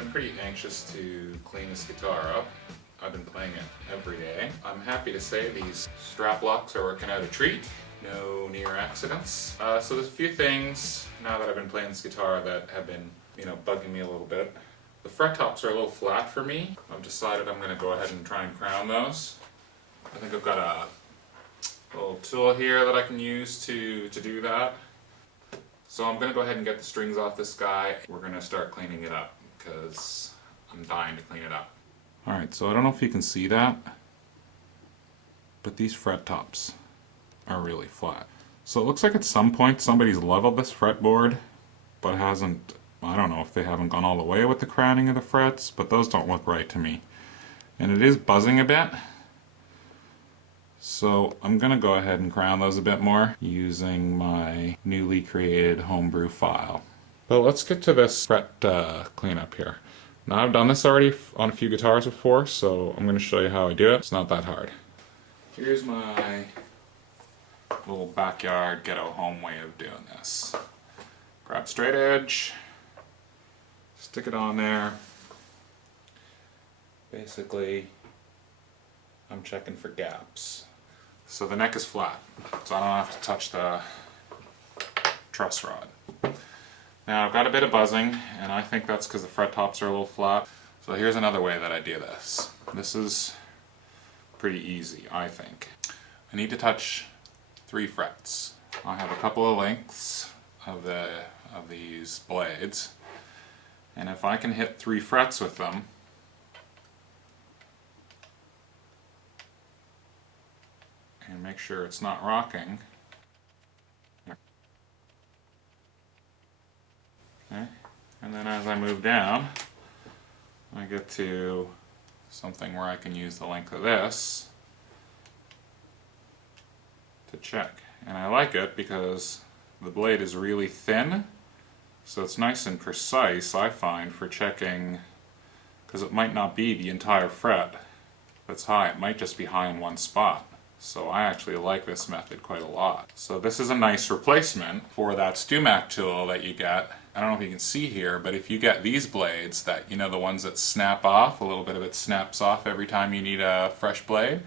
been pretty anxious to clean this guitar up. I've been playing it every day. I'm happy to say these strap locks are working out a treat. No near accidents. So there's a few things now that I've been playing this guitar that have been, bugging me a little bit. The fret tops are a little flat for me. I've decided I'm going to go ahead and try and crown those. I think I've got a little tool here that I can use to do that. So I'm going to go ahead and get the strings off this guy. We're going to start cleaning it up because I'm dying to clean it up. Alright, so I don't know if you can see that, but these fret tops are really flat. So it looks like at some point somebody's leveled this fretboard, but hasn't, I don't know if they haven't gone all the way with the crowning of the frets, but those don't look right to me. And it is buzzing a bit. So I'm going to go ahead and crown those a bit more using my newly created homebrew file. But let's get to this fret cleanup here. Now I've done this already on a few guitars before, so I'm going to show you how I do it. It's not that hard. Here's my little backyard ghetto home way of doing this. Grab straight edge, stick it on there. Basically, I'm checking for gaps. So the neck is flat, so I don't have to touch the truss rod. Now I've got a bit of buzzing, and I think that's because the fret tops are a little flat. So here's another way that I do this. This is pretty easy, I think. I need to touch 3 frets. I have a couple of lengths of these blades, and if I can hit 3 frets with them, and make sure it's not rocking. Okay. And then as I move down, I get to something where I can use the length of this to check. And I like it because the blade is really thin, so it's nice and precise, I find, for checking, because it might not be the entire fret that's high, it might just be high in one spot. So I actually like this method quite a lot. So this is a nice replacement for that StewMac tool that you get. I don't know if you can see here, but if you get these blades that, the ones that snap off, a little bit of it snaps off every time you need a fresh blade.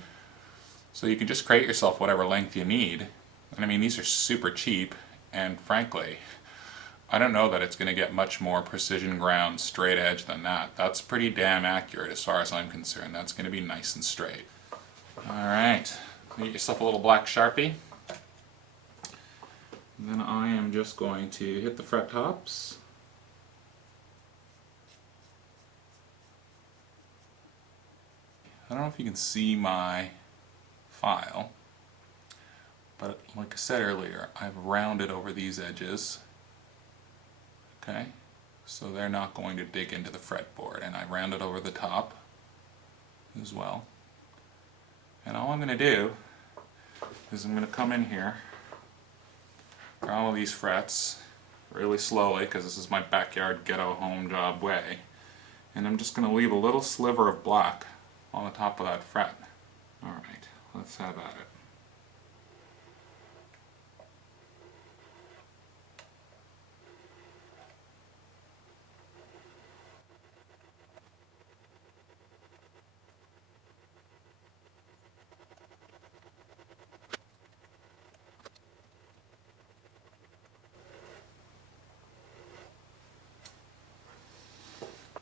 So you can just create yourself whatever length you need. And I mean, these are super cheap, and frankly, I don't know that it's going to get much more precision ground straight edge than that. That's pretty damn accurate as far as I'm concerned. That's going to be nice and straight. Alright. Get yourself a little black Sharpie. And then I am just going to hit the fret tops. I don't know if you can see my file, but like I said earlier, I've rounded over these edges. Okay, so they're not going to dig into the fretboard, and I rounded over the top as well. And all I'm going to do is I'm going to come in here, grab all of these frets really slowly, because this is my backyard ghetto home job way, and I'm just going to leave a little sliver of black on the top of that fret. Alright, let's have at it.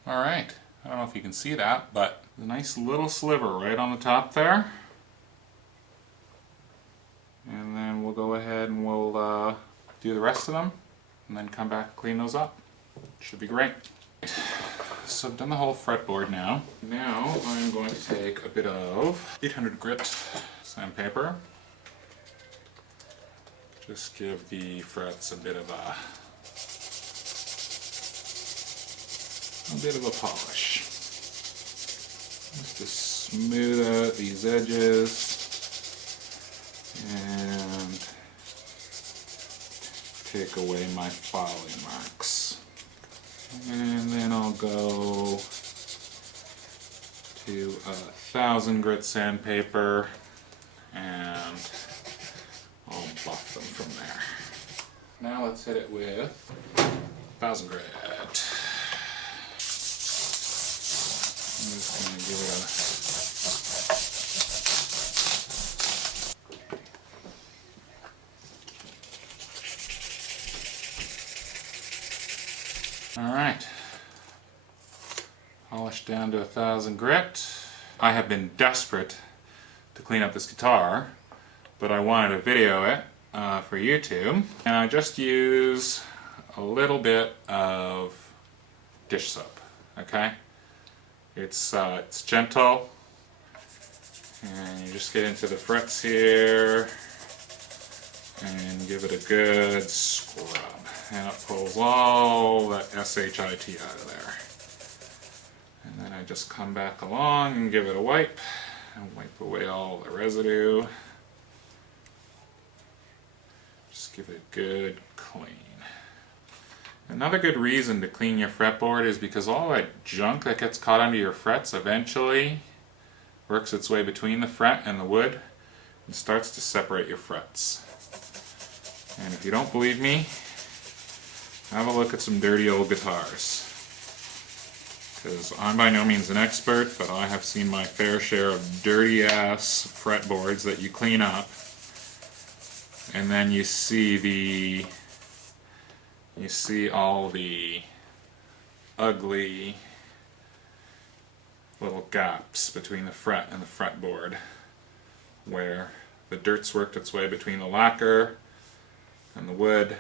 Alright, I don't know if you can see that, but a nice little sliver right on the top there. And then we'll go ahead and we'll do the rest of them, and then come back and clean those up. Should be great. So I've done the whole fretboard now. Now I'm going to take a bit of 800 grit sandpaper. Just give the frets a bit of a polish. Just to smooth out these edges and take away my filing marks. And then I'll go to 1000 grit sandpaper and I'll buff them from there. Now let's hit it with 1000 grit. just going to give it a... Alright. Polished down to 1000 grit. I have been desperate to clean up this guitar, but I wanted to video it for YouTube. And I just use a little bit of dish soap, okay? It's gentle, and you just get into the frets here and give it a good scrub, and it pulls all that shit out of there. And then I just come back along and give it a wipe and wipe away all the residue. Just give it a good clean. Another good reason to clean your fretboard is because all that junk that gets caught under your frets eventually works its way between the fret and the wood and starts to separate your frets. And if you don't believe me, have a look at some dirty old guitars. Because I'm by no means an expert, but I have seen my fair share of dirty ass fretboards that you clean up, and then you see all the ugly little gaps between the fret and the fretboard where the dirt's worked its way between the lacquer and the wood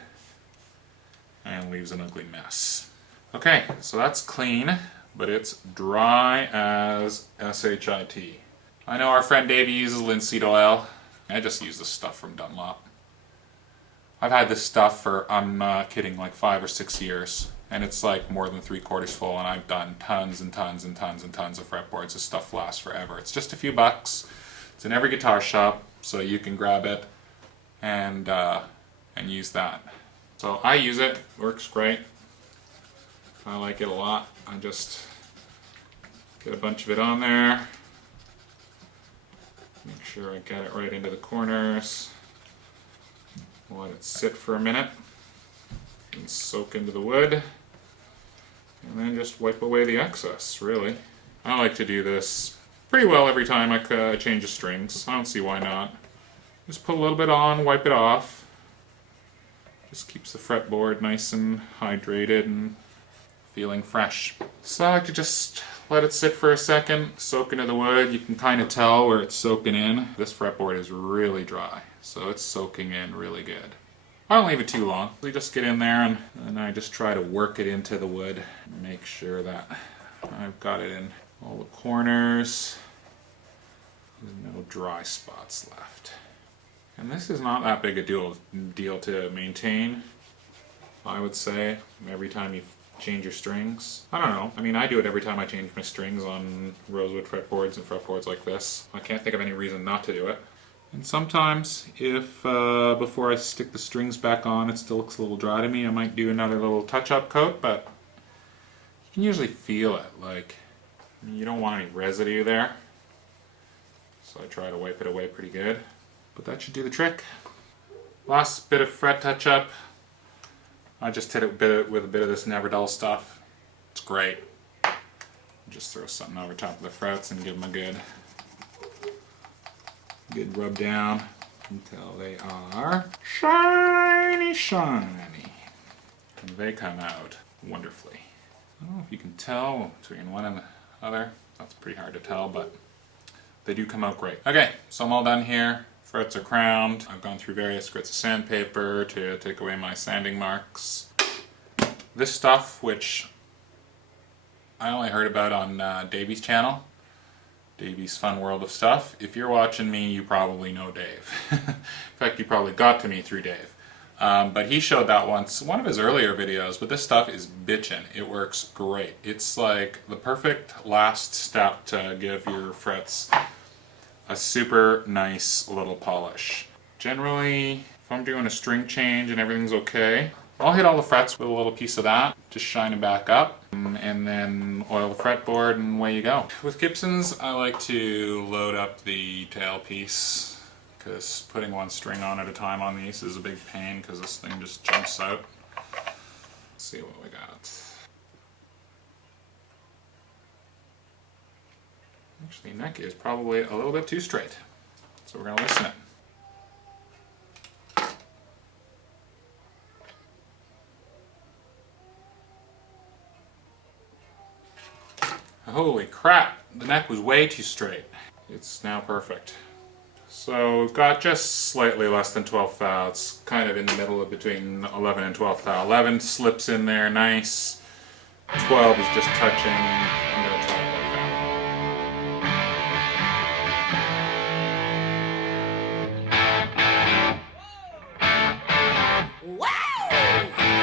and leaves an ugly mess. Okay, so that's clean, but it's dry as shit. I know our friend Davey uses linseed oil. I just use this stuff from Dunlop. I've had this stuff for, I'm not kidding, like 5 or 6 years. And it's like more than 3/4 full, and I've done tons and tons and tons and tons of fretboards. This stuff lasts forever. It's just a few bucks. It's in every guitar shop, so you can grab it and use that. So I use it, works great. I like it a lot. I just get a bunch of it on there. Make sure I get it right into the corners. Let it sit for a minute and soak into the wood, and then just wipe away the excess, really. I like to do this pretty well every time I change the strings. I don't see why not. Just put a little bit on, wipe it off. Just keeps the fretboard nice and hydrated and feeling fresh. So I like to just let it sit for a second, soak into the wood. You can kind of tell where it's soaking in. This fretboard is really dry, so it's soaking in really good. I don't leave it too long. We just get in there and I just try to work it into the wood. Make sure that I've got it in all the corners. There's no dry spots left. And this is not that big a deal to maintain, I would say, every time you change your strings. I don't know. I mean, I do it every time I change my strings on rosewood fretboards and fretboards like this. I can't think of any reason not to do it. And sometimes, if before I stick the strings back on it still looks a little dry to me, I might do another little touch-up coat, but you can usually feel it. Like, you don't want any residue there. So I try to wipe it away pretty good. But that should do the trick. Last bit of fret touch-up. I just hit it with a bit of this Never Dull stuff. It's great. Just throw something over top of the frets and give them a good rub down until they are shiny, shiny. And they come out wonderfully. I don't know if you can tell between one and the other. That's pretty hard to tell, but they do come out great. Okay, so I'm all done here. Frets are crowned. I've gone through various grits of sandpaper to take away my sanding marks. This stuff, which I only heard about on Davey's channel, Davey's Fun World of Stuff. If you're watching me, you probably know Dave. In fact, you probably got to me through Dave. But he showed that once, one of his earlier videos, but this stuff is bitchin'. It works great. It's like the perfect last step to give your frets a super nice little polish. Generally, if I'm doing a string change and everything's okay, I'll hit all the frets with a little piece of that, just shine it back up, and then oil the fretboard and away you go. With Gibsons, I like to load up the tailpiece, because putting one string on at a time on these is a big pain because this thing just jumps out. Let's see what we got. Actually, neck is probably a little bit too straight. So we're gonna loosen it. Holy crap, the neck was way too straight. It's now perfect. So we've got just slightly less than 12th thou. It's kind of in the middle of between 11 and 12th thou. 11 slips in there nice. 12 is just touching. I'm going to try it like that. Wow!